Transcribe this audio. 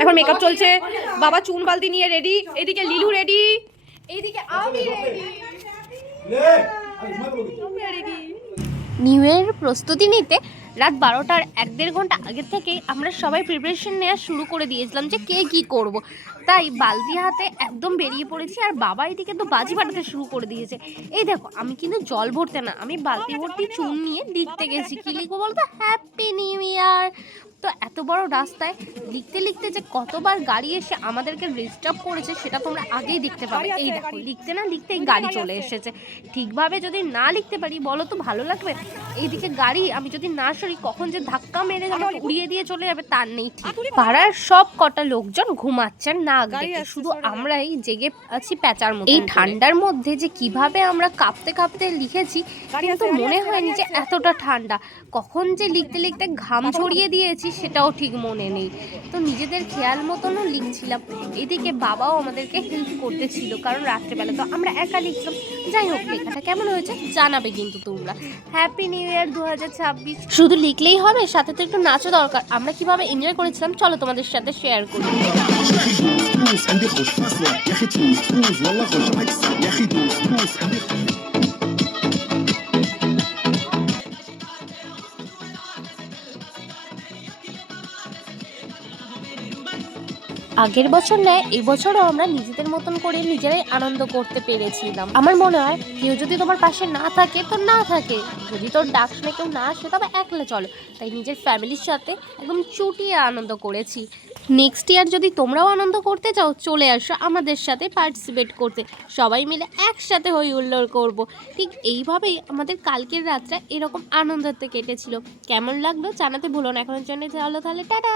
এখন মেকআপ চলছে, বাবা চুন বালতি নিয়ে রেডি, এদিকে লিলু রেডি, এইদিকে আমি রেডি। নিউ ইয়ারের প্রস্তুতি নিতে রাত 12টার 1-1.5 ঘন্টা আগে থেকে আমরা সবাই প্রিপারেশন নেওয়া শুরু করে দিয়েছিলাম যে কে কী করব। তাই বালতি হাতে একদম বেরিয়ে পড়েছি, আর বাবা এদিকে তো বাজি ফাটাতে শুরু করে দিয়েছে। এই দেখো, আমি কিন্তু জল ভরতে না, আমি বালতি ভর্তি চুন নিয়ে লিখতে গেছি। কী লিখবো বলতো? Happy new year. তো এত বড় রাস্তায় লিখতে লিখতে যে কতবার গাড়ি এসে আমাদেরকে ডিস্টার্ব করেছে সেটা তোমরা আগেই দেখতে পাবে। এই দেখো, লিখতে না লিখতেই গাড়ি চলে এসেছে। ঠিকভাবে যদি না লিখতে পারি বলো তো ভালো লাগবে? এইদিকে গাড়ি, আমি যদি না সরি কখন যে ধাক্কা মেরে আমাকে উড়িয়ে দিয়ে চলে যাবে তার নেই ঠিক। পাড়ার সব কটা লোকজন ঘুমাচ্ছেন না, শুধু আমরাই জেগে আছি প্যাঁচার মধ্যে। এই ঠান্ডার মধ্যে যে কিভাবে আমরা কাঁপতে কাঁপতে লিখেছি, কিন্তু মনে হয়নি যে এতটা ঠান্ডা। কখন যে লিখতে লিখতে ঘাম ঝরিয়ে দিয়েছি সেটাও ঠিক মনে নেই। তো নিজেদের খেয়াল মতনও লিখছিলাম। এদিকে বাবাও আমাদেরকে হেল্প করতেছিল, কারণ রাত্রেবেলা তো আমরা একা লিখছিলাম। যাই হোক, লেখাটা কেমন হয়েছে জানাবে কিন্তু তোমরা। Happy new year 2026। শুধু লিখলেই হবে, সাথে তো একটু নাচও দরকার। আমরা কিভাবে এনজয় করেছিলাম চলো তোমাদের সাথে শেয়ার করি। আগের বছর নয়, এবছরও আমরা নিজেদের মতন করে নিজেরাই আনন্দ করতে পেরেছিলাম। আমার মনে হয় কেউ যদি তোমার পাশে না থাকে তো না থাকে, যদি তোর ডাক শুনে কেউ না আসে তবে একলা চলো। তাই নিজের ফ্যামিলির সাথে একদম চুটিয়ে আনন্দ করেছি। নেক্সট ইয়ার যদি তোমরাও আনন্দ করতে চাও চলে আসো আমাদের সাথে পার্টিসিপেট করতে, সবাই মিলে একসাথে হই হুল্লোড় করবো। ঠিক এইভাবেই আমাদের কালকের রাতটা এরকম আনন্দতে কেটেছিল। কেমন লাগলো জানাতে ভুলো না। এখনের জন্য চলো তাহলে টাটা।